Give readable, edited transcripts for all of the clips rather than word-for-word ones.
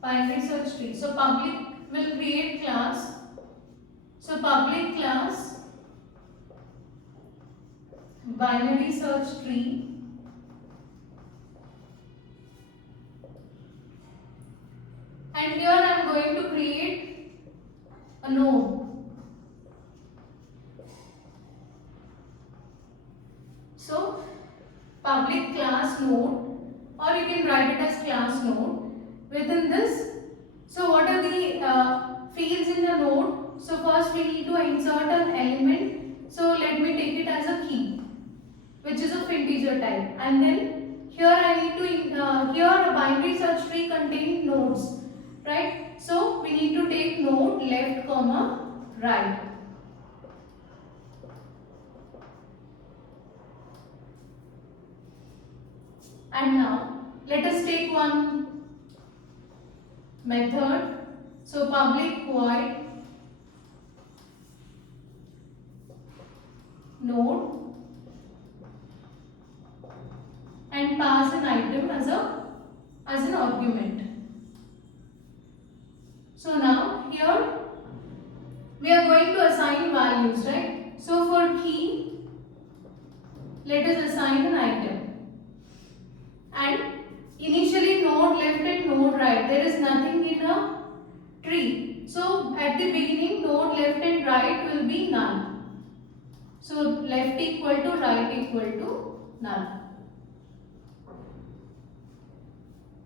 binary search tree. So public will create class. So public class binary search tree, and here I am going to create a node. So public class node, or you can write it as class node. Within this, so what are the fields in the node? So first we need to insert an element. So let me take it as a key, which is of integer type, and then here I need to here a binary search tree contains nodes, right? So we need to take node left comma right. And now let us take one method. So public void node and pass an item as an argument. So now here we are going to assign values, right? So for key, let us assign an item. And initially node left and node right, there is nothing in a tree. So at the beginning node left and right will be null. So left equal to right equal to null.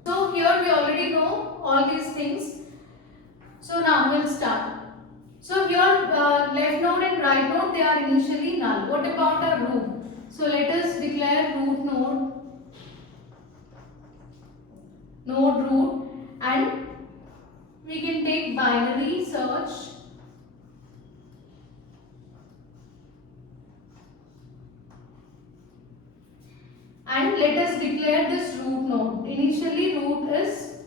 So here we already know all these things. So now we'll start. So here left node and right node, they are initially null. What about our root? So let us declare root node root, and we can take binary search and let us declare this root node. Initially root is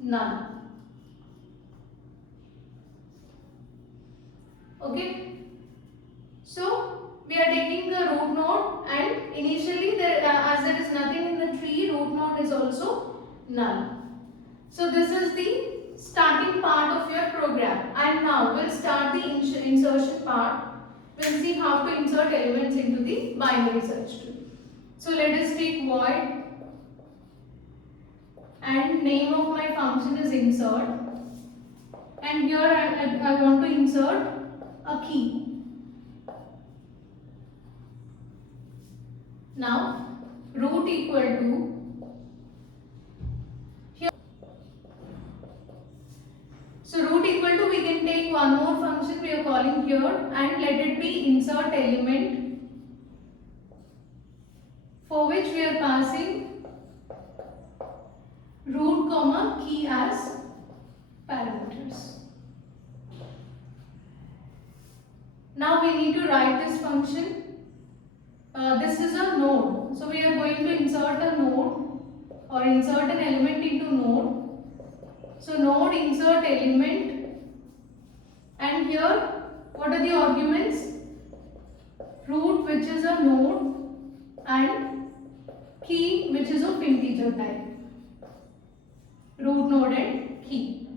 null. Okay. So we are taking the root node, and initially as there is nothing in the tree, root node is also null. So this is the starting part of your program, and now we'll start the insertion part. We'll see how to insert elements into the binary search tree. So let us take void, and name of my function is insert, and here I want to insert a key. Now root equal to here. So root equal to, we can take one more function we are calling here, and let it be insert element, for which we are passing root comma key as parameters. Now we need to write this function. This is a node, so we are going to insert a node or insert an element into node. So node insert element, and here what are the arguments? Root, which is a node, and key, which is of integer type. Root node and key.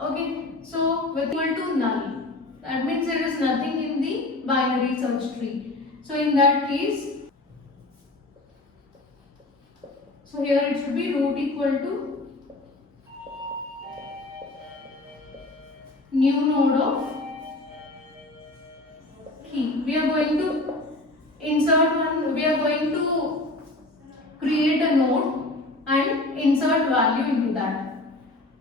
Okay, so with equal to null, that means there is nothing in the binary search tree. So in that case, so here it should be root equal to new node of key. We are going to insert one, we are going to create a node and insert value into that.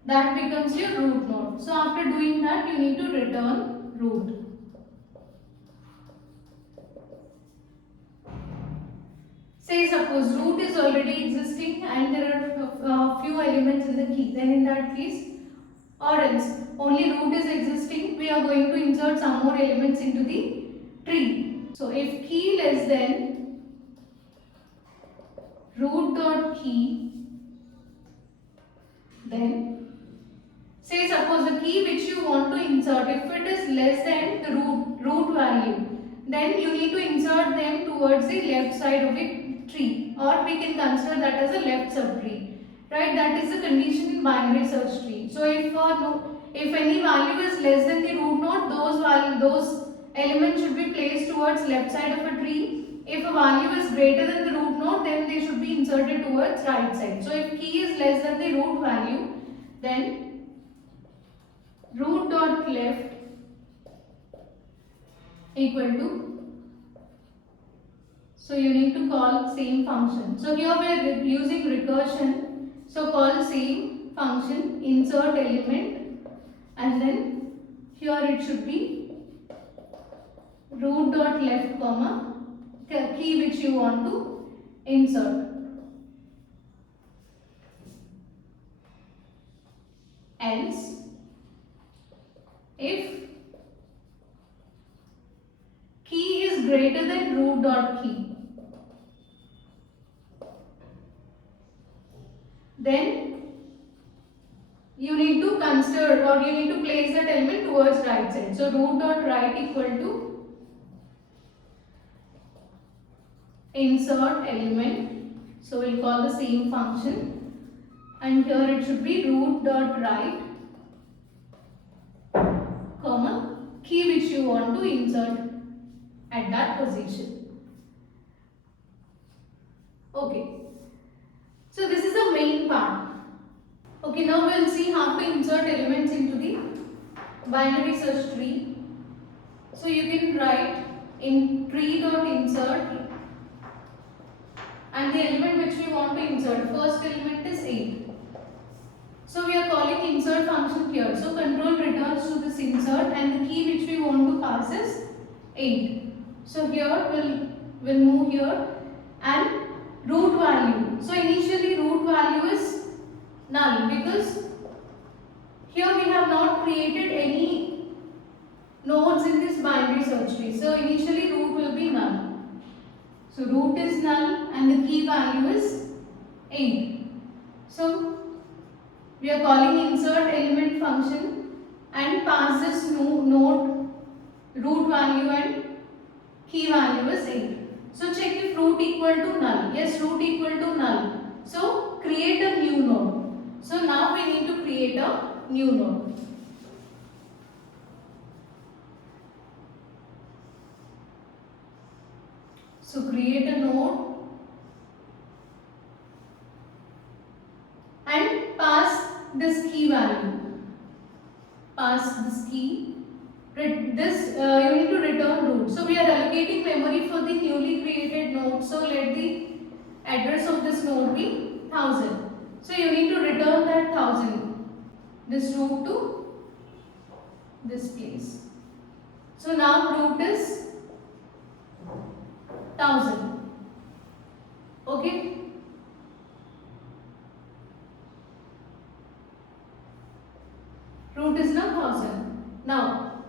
That becomes your root node. So after doing that, you need to return root. Say suppose root is already existing and there are a few elements in the key, then in that case, or else only root is existing, we are going to insert some more elements into the tree. So if key less than root dot key, then say suppose the key which you want to insert, if it is less than the root value, then you need to insert them towards the left side of the tree, or we can consider that as a left subtree. right? That is the condition in binary search tree. So if any value is less than the root node, those elements should be placed towards left side of a tree. If a value is greater than the root node, then they should be inserted towards right side. So if key is less than the root value, then root dot left equal to, so you need to call same function. So here we are using recursion. So call same function, insert element, and then here it should be root dot left comma key which you want to insert. Else, if key is greater than root dot key, then you need to consider or you need to place that element towards right side. So root dot right equal to insert element. So we'll call the same function, and here it should be root dot right comma key which you want to insert at that position. Okay. So this is the main part. Okay, now we'll see how to insert elements into the binary search tree. So you can write in tree.insert, and the element which we want to insert, first element is 8. So we are calling insert function here. So control returns to this insert, and the key which we want to pass is 8. So here we'll move here, and root value. So initially root value is null because here we have not created any nodes in this binary search tree. So initially root will be null. So root is null and the key value is 8. So we are calling insert element function and pass this node root value and key value is 8. So check if root equal to null. Yes, root equal to null. So create a new node. So now we need to create a new node. So create a node and pass this key value. Pass this key. You need to return root. So we are allocating memory for the newly created node. So let the address of this node be 1000. So you need to return that 1000, this root to this place. So now root is 1000. Okay. Root is now 1000. Now,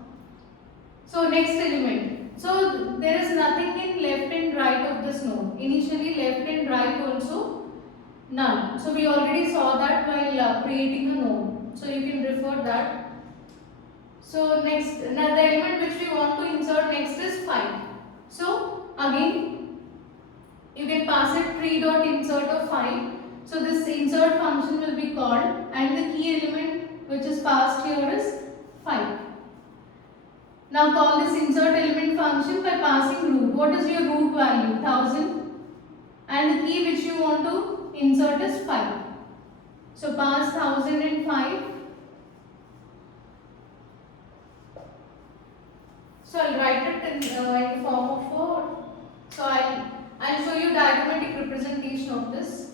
so next element. So there is nothing in left and right of this node. Initially left and right also null. So we already saw that while creating a node. So you can refer that. So next, now the element which we want to insert next is 5. So again, you can pass it tree.insert of 5. So this insert function will be called, and the key element which is passed here is 5. Now call this insert element function by passing root. What is your root value? 1000. And the key which you want to insert is 5. So pass 1005. So I'll write it in the form of 4. So I'll show you diagrammatic representation of this.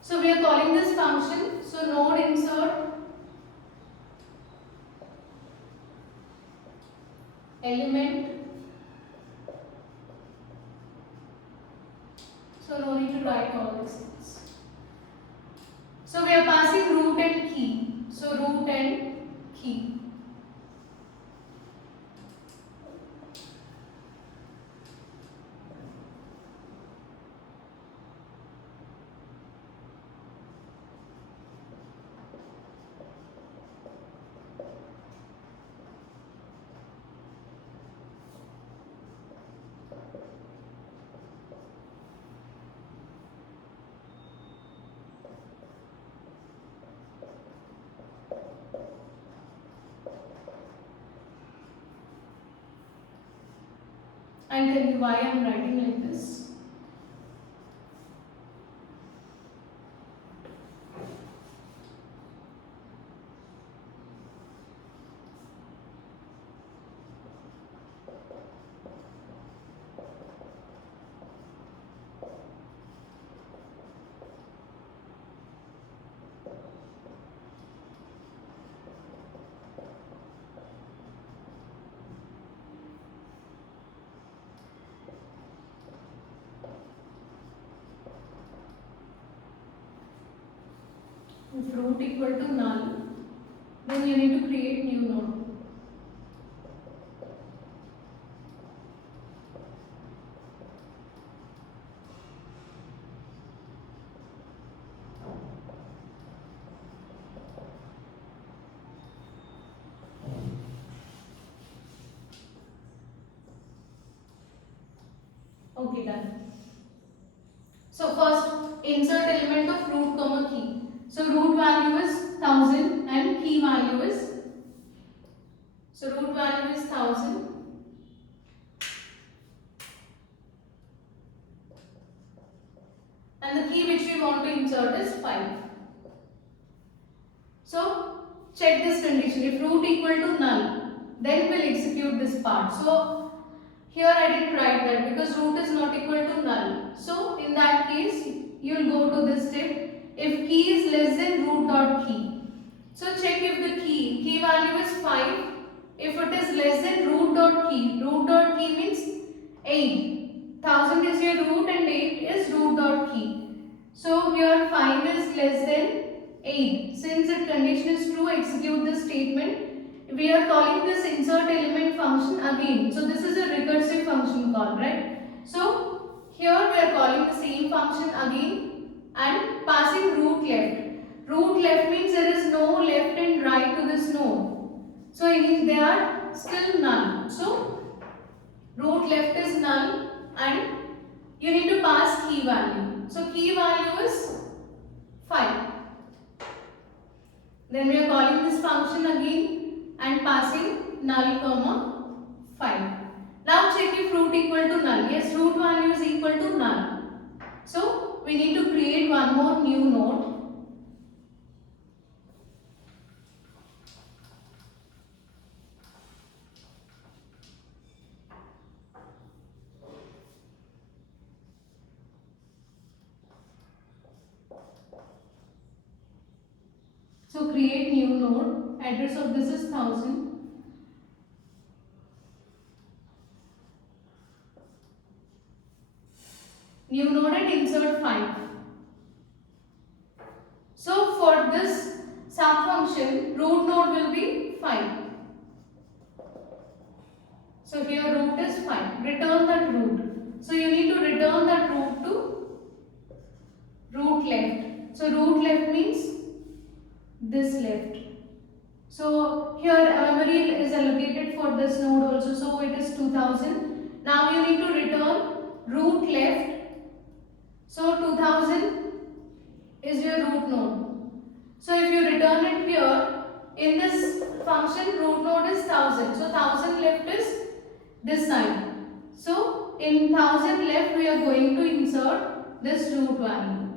So we are calling this function. So node insert element. So no need to write all these things. So we are passing root and key. So root and key. I'll tell you why I am writing like this. If root equal to null, then you need to create new node. Okay, done. So first, insert element of root comma key. So root value is 1000 and key value is, so root value is 1000 and the key which we want to insert is 5. So check this condition. If root equal to null, then we'll execute this part. So here I didn't write that because root is not equal to null. So in that case, you'll go to this step. If key is less than root dot key. So check if the key value is 5. If it is less than root dot key means 8. 1000 is your root and 8 is root dot key. So here 5 is less than 8. Since the condition is true, execute this statement. We are calling this insert element function again. So this is a recursive function call, right? So here we are calling the same function again and passing root left. Root left means there is no left and right to this node. So they are still null. So root left is null and you need to pass key value. So key value is 5. Then we are calling this function again and passing null comma 5. Now check if root equal to null. Yes, root value is equal to null. So we need to create one more new node. So create new node. Address of this is 1000. New node and insert 5. So for this sum function, root node will be 5. So here root is 5. Return that root. So you need to return that root to root left. So root left means this left. So here memory is allocated for this node also. So it is 2000. Now you need to return root left. So 2000 is your root node. So if you return it here, in this function root node is 1000. So 1000 left is this side. So in 1000 left we are going to insert this root value.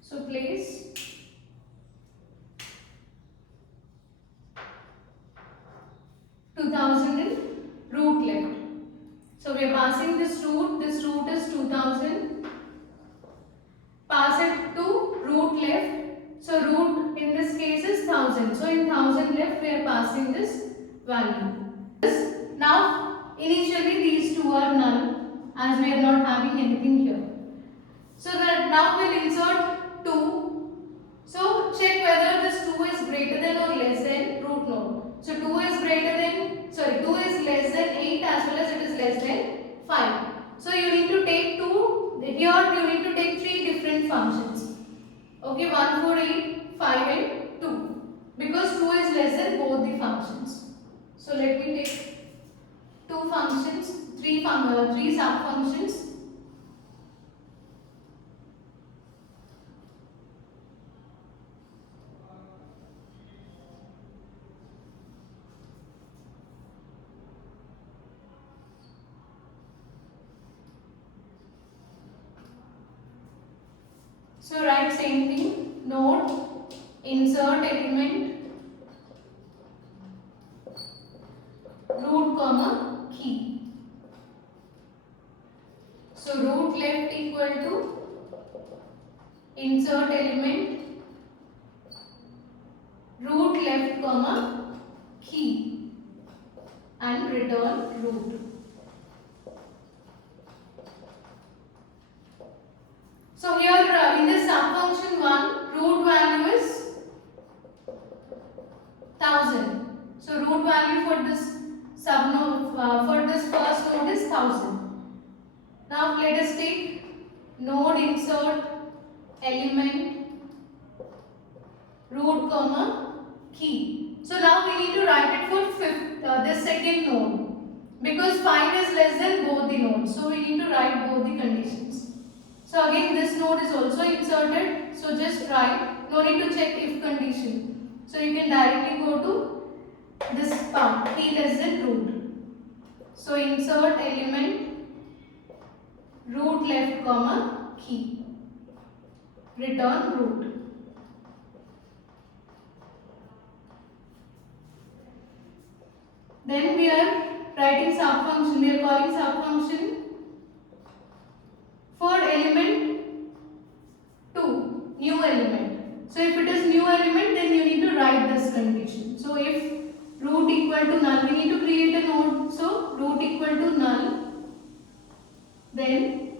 So place 2000 in root left. So we are passing this root is 2000. Pass it to root left. So root in this case is 1000. So in 1000 left we are passing this value. Now initially these two are null as we are not having anything here. So that now we'll insert 2. So check whether this 2 is greater than or less than root node. So 2 is less than 8 as well as it is less than 5. So you need to take 2, here you need to take 3 different functions. Okay, 1, 4, 8, 5 and 2. Because 2 is less than both the functions. So let me take 2 functions, 3 sub functions. So write same thing, node, insert element, root comma key. So root left equal to insert element, root left comma key, and return root. So here in this subfunction 1, root value is 1000. So root value for this for this first node is 1000. Now let us take node insert element, root comma key. So now we need to write it for this second node, because 5 is less than both the nodes. So we need to write both the conditions. So again this node is also inserted. So just write, no need to check if condition. So you can directly go to this part, key less than root. So insert element, root left comma key, return root. Then we are writing subfunction, we are calling subfunction for element 2, new element. So if it is new element, then you need to write this condition. So if root equal to null, we need to create a node. So root equal to null, then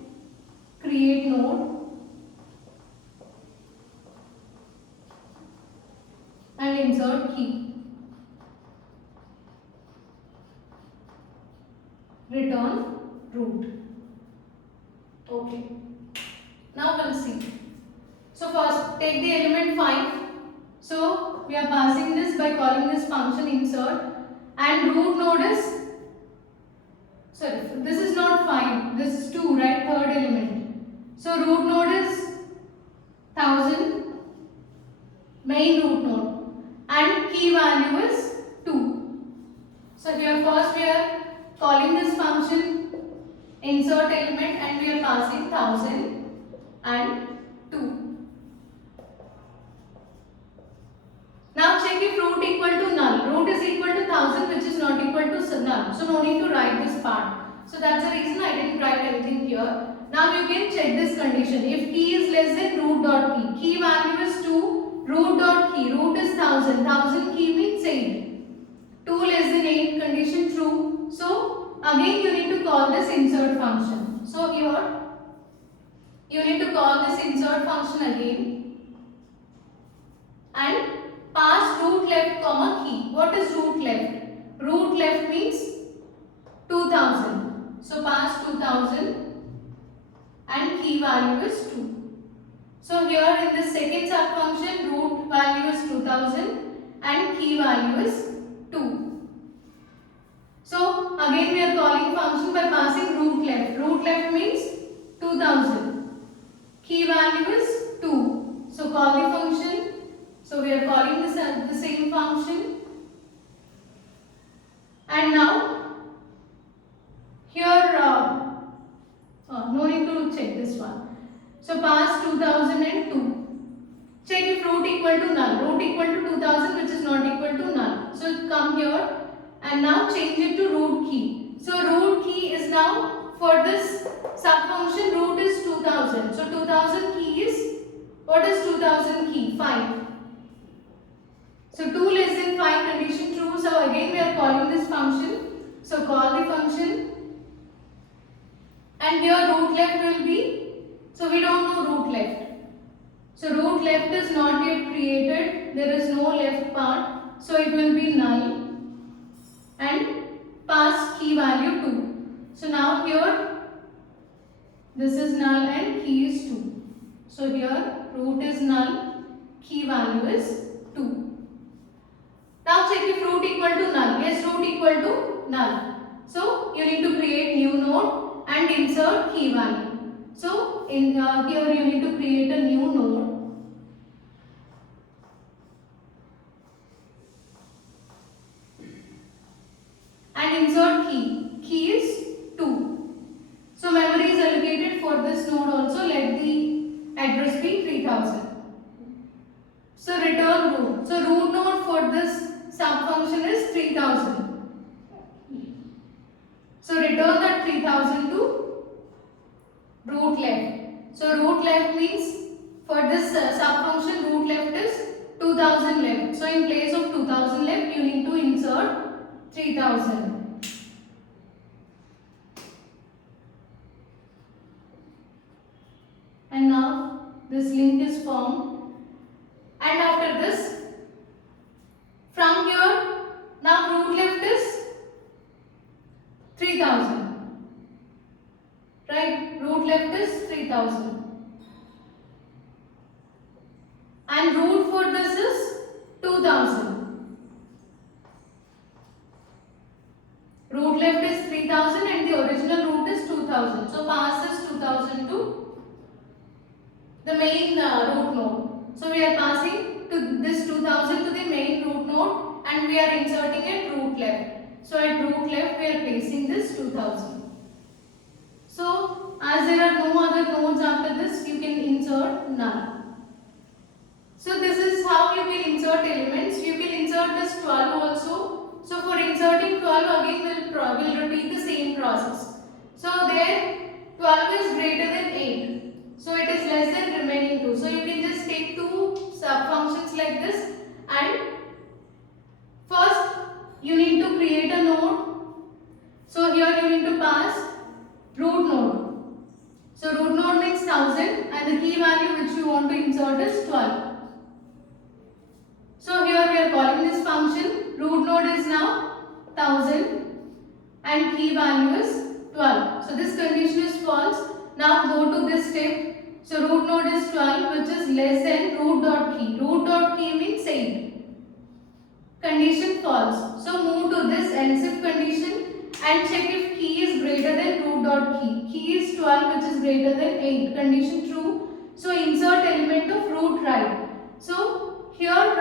create node and insert key, return root. Okay. Now we'll see. So first take the element 5. So we are passing this by calling this function insert, and root node is, sorry, this is not 5, this is 2, right? Third element. So root node is 1000, main root node, and key value is 2. So here first we are calling this function insert element and we are passing 1000 and 2. Now check if root equal to null. Root is equal to 1000, which is not equal to null. So no need to write this part. So that's the reason I didn't write anything here. Now you can check this condition. If key is less than root dot key, key value is 2, root dot key, root is 1000, 1000 key means 8. 2 less than 8, condition true. So again you need to call this insert function. So here you need to call this insert function again and pass root left comma key. What is root left? Root left means 2000. So pass 2000 and key value is 2. So here in this second subfunction, root value is 2000 and key value is 2. So again we are calling function by passing root left. Root left means 2000. Key value is 2. So call the function. So we are calling this the same function. And now here no need to check this one. So pass 2002. Check if root equal to null. Root equal to 2000, which is not equal to null. So come here and now change it to root key. So root key is now for this subfunction, root is 2000. So 2000 key is, what is 2000 key? 5. So 2 less than 5, condition true. So again we are calling this function. So call the function. And here root left will be, so we don't know root left. So root left is not yet created. There is no left part. So it will be null. And pass key value 2. So now here this is null and key is 2. So here root is null, key value is 2. Now check if root equal to null. Yes, root equal to null. So you need to create new node and insert key value. So in here you need to create a new node and insert key. Key is 2. So memory is allocated for this node also. Let the address be 3000. So return root. So root node for this sub function is 3000. So return that 3000 to root left. So root left means for this sub function root left is 2000 left. So in place of 2000 left you need to insert 3000. And now this link is formed, and after this from here now root left is 3000, right? Root left is 3000 and root for this is 2000. Root left is 3000 and the original root is 2000. So pass this 2000 to the main root node. So we are passing to this 2000 to the main root node and we are inserting at root left. So at root left we are placing this 2000. So as there are no other nodes after this, you can insert null. So this is how you can insert elements. You can insert this 12 also. So for inserting 12 again we'll repeat the same process. So there 12 is greater than 8. So it is less than remaining 2. So you can just take two sub functions like this, and first you need to create a node. So here you need to pass root node. So root node means 1000 and the key value which you want to insert is 12. So here we are calling this function. Root node is now 1000 and key value is 12. So this condition is false. Now go to this step. So root node is 12 which is less than root dot key. Root dot key means 8. Condition false. So move to this else if condition and check if key is greater than root dot key. Key is 12 which is greater than 8. Condition true. So insert element of root right. So here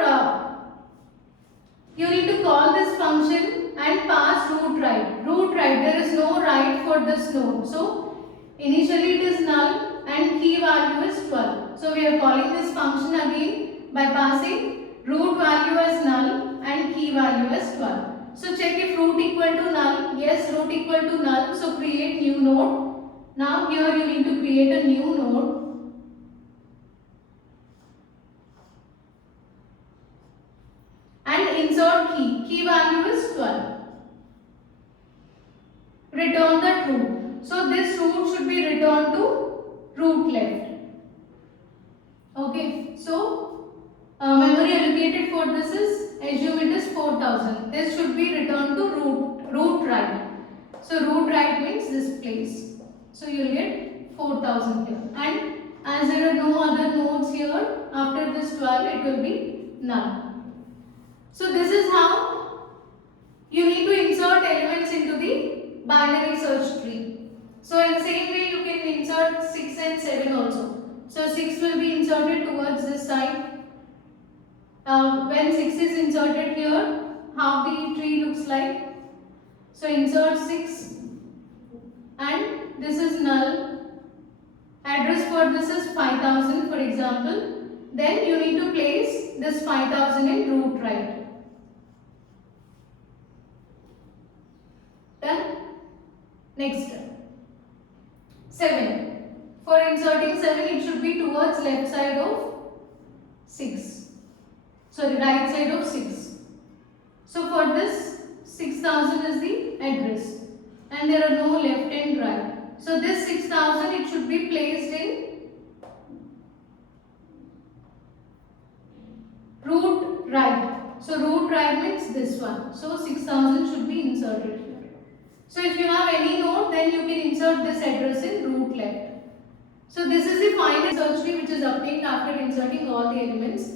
you need to call this function and pass root right. Root right, there is no right for this node. So initially it is null and key value is 12. So we are calling this function again by passing root value as null and key value as 12. So check if root equal to null. Yes, root equal to null. So create new node. Now here you need to create a new node. And insert key. Key value is 12. Return the true. So this root should be returned to root left. Okay. So memory allocated for this is, assume it is 4000. This should be returned to root right. So root right means this place. So you will get 4000 here. And as there are no other nodes here, after this 12 it will be null. So this is how you need to insert elements into the binary search tree. So in the same way you can insert 6 and 7 also. So 6 will be inserted towards this side. When 6 is inserted here, how the tree looks like. So insert 6 and this is null. Address for this is 5000 for example. Then you need to place this 5000 in root right. Done? Next step. 7. For inserting 7 it should be towards left side of 6. Sorry, right side of 6. So for this 6000 is the address and there are no left and right. So this 6000 it should be placed in root right. So root right means this one. So 6000 should be inserted here. So if you have any node, then you can insert this address in root left. So this is the final search tree which is obtained after inserting all the elements.